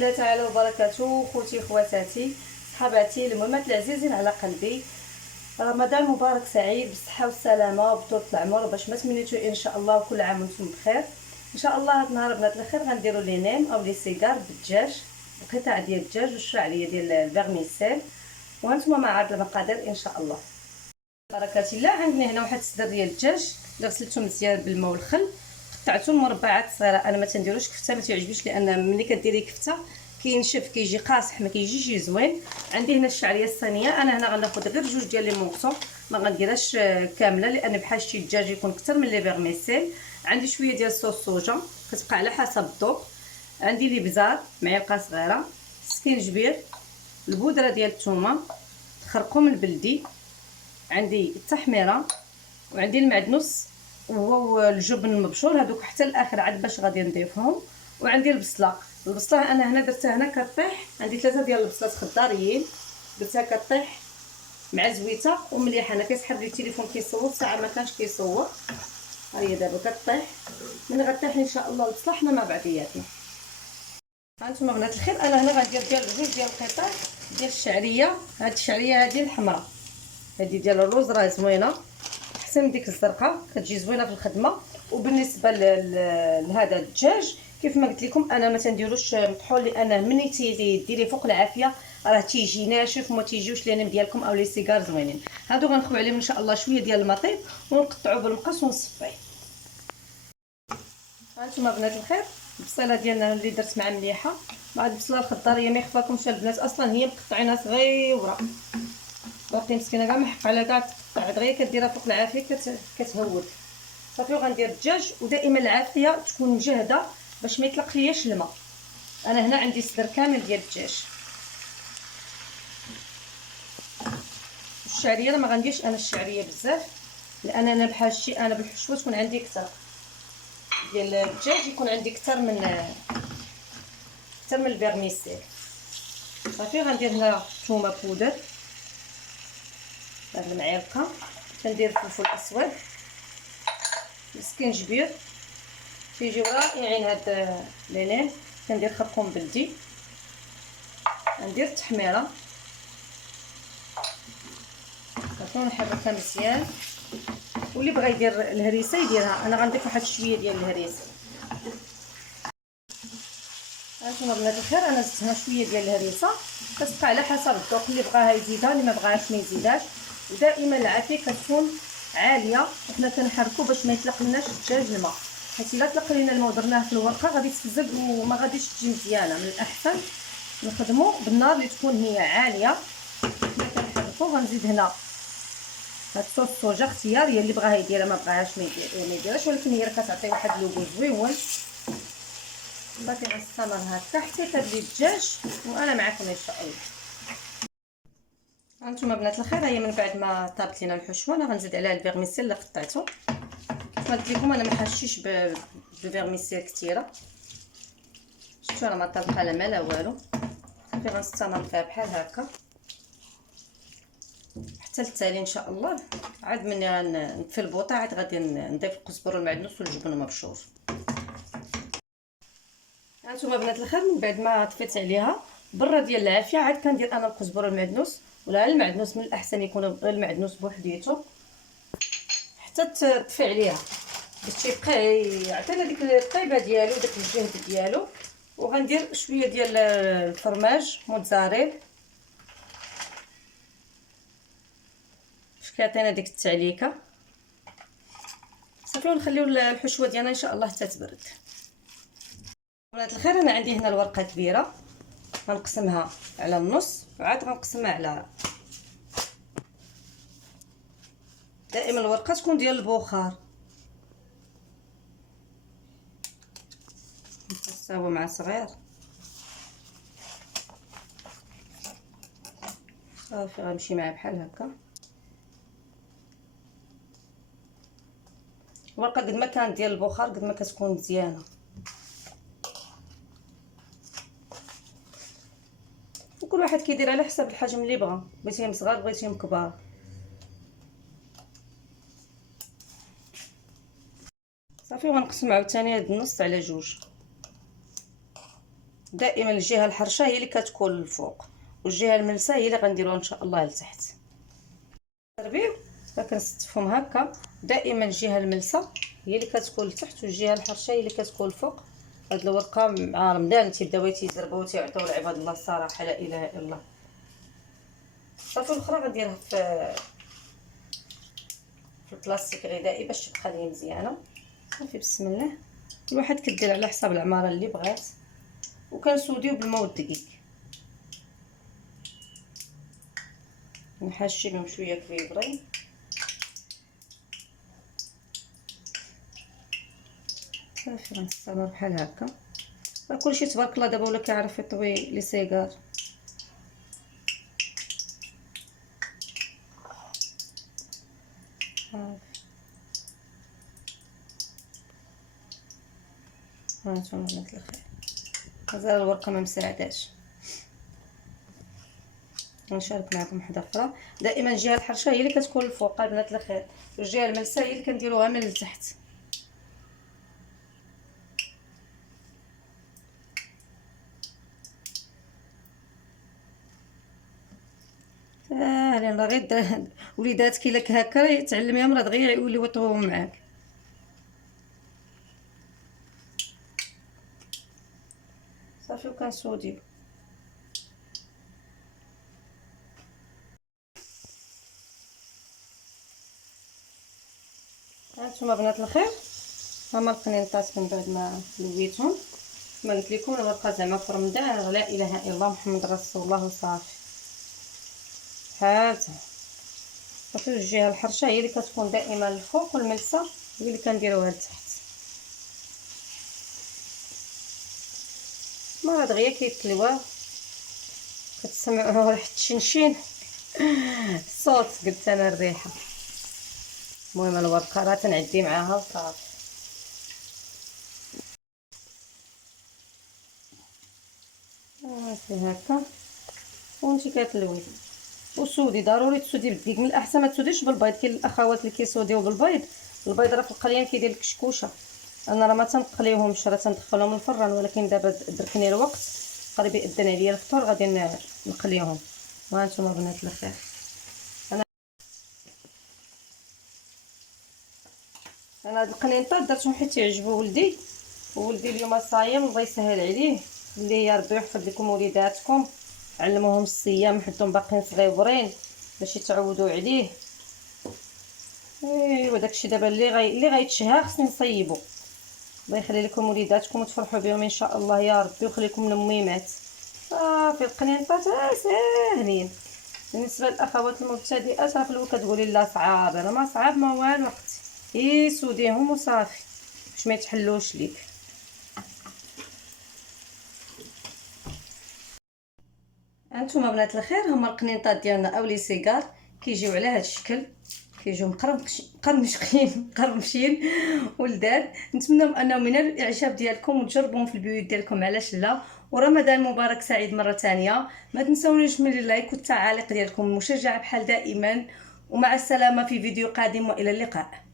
الله تعالى وبركاته. خوتي خواتاتي صحاباتي المهمات العزيزين على قلبي، رمضان مبارك سعيد بالصحه والسلامه وبطول العمر باش ما تمنيتو ان شاء الله، وكل عام وانتم بخير ان شاء الله. هاد النهار بنات الخير غنديروا لي نيم او لي سيجار بالدجاج، قطع ديال الدجاج والشعريه ديال الفيرميسيل، وهانتوما مع عرض المقادير ان شاء الله. بركه الله. عندنا هنا واحد الصدر ديال الدجاج اللي غسلته مزيان بالماء والخل، قطعته لمربعات صغيره. انا ما تنديروش كفته، ما تعجبنيش، لان ملي كديري كفته كينشف كيجي قاصح، ما كيجيش زوين. عندي هنا الشعريه الصينيه، انا هنا غناخذ غير جوج ديال لي مورسو، ما غنديرهاش كامله لان بحال شي الدجاج يكون اكثر من لي فيرميسيل. عندي شويه ديال صوص صوجا كتبقى على حسب الذوق. عندي لي بزار معلقه صغيره، سكينجبير، البودره ديال الثومه، الخرقوم البلدي، عندي التحميره، وعندي المعدنوس والجبن المبشور، هذوك حتى الاخر عاد باش غادي نضيفهم. وعندي البصله انا هنا درتها هنا كطيح، عندي 3 ديال البصلات خضاريين درتها كطيح مع زويته ومليحه. انا كيسحب لي التليفون كيصور ساعه ما كانش كيصور. ها هي دابا كطيح، من غطيح ان شاء الله البصله حنا مع بعضياتنا. هانتوما بنات الخير، انا هنا غندير ديال جوج ديال القطع ديال الشعريه. هاد الشعريه هذه الحمراء، هذه ديال الروز راه زوينه احسن من ديك الزرقاء، كتجي زوينه في الخدمه. وبالنسبه لهذا الدجاج كيف ما قلت لكم انا ما تنديروش مطحون، لان ملي تيديري فوق العافيه راه تيجي ناشف وما تيجيوش لي ديالكم او لي سيجار زوينين. هادو غنخوي عليهم ان شاء الله شويه ديال المطيب ونقطعوا بالمقص ونصفيه. هانتوما بنات الخير البصله ديالنا اللي درت مع مليحه مع البصله الخضاريه، ما يخفاكمش البنات اصلا هي مقطعينها صغيره، باقي مسكينه كاع ما حق على كاع تقطع، دغيا كديرها فوق العافيه كتهود صافي. وغندير الدجاج، ودائما العافيه تكون مجهده باش ما يطلق لياش الماء. انا هنا عندي صدر كامل ديال الدجاج. الشعريه ما غنديرش انا الشعريه بزاف، لان انا بحال شي انا بالحشوه تكون عندي اكثر ديال الدجاج، يكون عندي اكثر من الفيرميسيل. صافي غندير هنا ثومه بودر، هاد المعلقه، كندير الفلفل الاسود، السكينجبير تيجيو رائعين هاد لينين، كندير خرقوم بلدي، غندير التحميره صافي ونحركها مزيان. واللي بغى يدير الهريسه يديرها، انا غنضيف واحد شويه ديال الهريسه. هانتوما بنات الخير انا زدت هنا شويه ديال الهريسه، كتبقى على حسب الذوق، اللي بغاها يزيدها اللي ما بغاهاش ما يزيدهاش. ودائما العافيه كتكون عاليه وحنا كنحركوا باش ما يطلق لناش الدجاج الماء، حيت الا طلق لينا الماء ودرناه في الورقه غادي تفزق وما غاديش تجي مزيانه. من الاحسن نخدموا بالنار اللي تكون هي عاليه. حنا كنحركوا. غنزيد هنا هاد الصوص صوجا اختياريه، اللي بغاها يديرها ما بغاهاش ما يديرهاش، ولكن هي كتعطي واحد اللوغو زويون. صافي غنستمر هكا حتى يطيب لي الدجاج وانا معكم ان شاء الله. هانتوما بنات الخير هي من بعد ما طابت لينا الحشوه انا غنزيد عليها الفيرميسيل اللي قطعته. كيف ما قلت لكم انا ما حاشيش بالفيرميسيل كثيره، شفتوا راه ما طاب بحال ما لا والو. صافي غنستمر فيها بحال هكا حتى التالي ان شاء الله. عاد ملي غنطفي البوطه عاد غادي نضيف القزبر والمعدنوس والجبن المبشور. هانتوما بنات الخير من بعد ما طفيت عليها برا ديال العافيه عاد كندير انا القزبر والمعدنوس، ولا المعدنوس من الاحسن يكون غير المعدنوس بوحديته حتى تطفي عليها باش تيبقى يعطينا ديك الطيبه ديالو وداك الجهد ديالو. وغندير شويه ديال الفرماج موتزاريل باش كيعطينا ديك التعليكه صافي. ونخليو الحشوه ديالنا ان شاء الله حتى تبرد. بنات الخير انا عندي هنا الورقه كبيره غنقسمها على النص وعاد غنقسمها على، دائما الورقه تكون ديال البخار نساوي مع صغير صافي. غنمشي معاه بحال هكا. الورقه قد ما كانت ديال البخار قد ما كتكون مزيانه. وكل واحد كيدير على حسب الحجم اللي بغا، بغيتيهم صغار بغيتيهم كبار. صافي وغنقسم عاوتاني هاد النص على جوج. دائما الجهه الحرشه هي اللي كتكون للفوق، والجهه الملسه هي اللي غنديروها ان شاء الله لتحت. تربيو كنستفهم هكا، دائما الجهه الملسه هي اللي كتكون لتحت والجهه الحرشه هي اللي كتكون الفوق. هاد الورقه مع رمضان تيبداو تيزربوا وتيعطيو لعباد الله الصراحه لا اله الا الله. صافي الاخرى غنديرها في البلاستيك غذائي باش تبقى لي مزيانه. صافي بسم الله، كل واحد كدير على حساب العماره اللي بغات، وكنسوديو بالماء والدقيق، نحاشي بهم شويه كبيبرين. صافي غنستمر بحال هكا. كلشي تبارك الله دابا ولا كيعرف يطوي لي سيغار. هانتوما بنات الخير، مازال الورقه ما مساعداش. غنشارك معكم وحده اخرى. دائما الجهه الحرشه هي اللي كتكون الفوق البنات الخير، والجهه الملسه هي اللي كنديروها من التحت. ساهلين راه غير وليداتك الا هكا تعلميهم راه دغيا يوليو يطويوهم معاك. صافي وكنسوديو. هانتوما بنات الخير، هما القنينطات من بعد ما لويتهم كما قلت لكم. الورقه زعما في رمضان لا اله الا الله محمد رسول الله وصافي هانتا. صافي الجهه الحرشه هي اللي كتكون دائما الفوق، والملسه هي اللي كنديروها لتحت. ما دغيا كيتلوا كتسمعوا ريحه التشنشين الصوت قلت انا الريحه. المهم الورقه راه تنعدي معاها وصافي. هكا وانتي كتلوي وسودي، ضروري تسودي بالدقيق، من الاحسن ما تسوديش بالبيض. كاين الاخوات اللي كيسوديو بالبيض، البيض راه في القليان كيدير الكشكوشه. انا راه ما تنقليوهمش، راه تندخلهم الفران، ولكن دابا دركني الوقت قريب يأذن عليا الفطور غادي نقليهم. وهانتوما بنات الخير، انا هاد القنينطات درتهم حيت يعجبوا ولدي، وولدي اليوم صايم الله يسهل عليه. اللي يا ربي يحفظ لكم وليداتكم، علموهم الصيام حدهم باقيين صغيورين باش يتعودوا عليه. ايوا داكشي دابا اللي غيتشهى خصني نصيبو. الله يخلي لكم وليداتكم وتفرحوا بهم ان شاء الله يا ربي، ويخلي لكم الميمات. صافي القنينطات ساهلين. بالنسبه للاخوات المبتدئات راه في الاول كتقولي لا صعاب، انا ما صعاب ما والو اختي، سوديهم وصافي باش ما يتحلوش ليك. هانتوما بنات الخير، هما القنينطات ديالنا او لي سيغار كيجيو على هذا الشكل، كيجيو مقرمشين ولداد. نتمنى انهم من الاعجاب ديالكم وتجربوهم في البيوت ديالكم، علاش لا. ورمضان مبارك سعيد مره ثانيه. ما تنسونيش من اللايك والتعاليق ديالكم المشجعه بحال دائما، ومع السلامه في فيديو قادم والى اللقاء.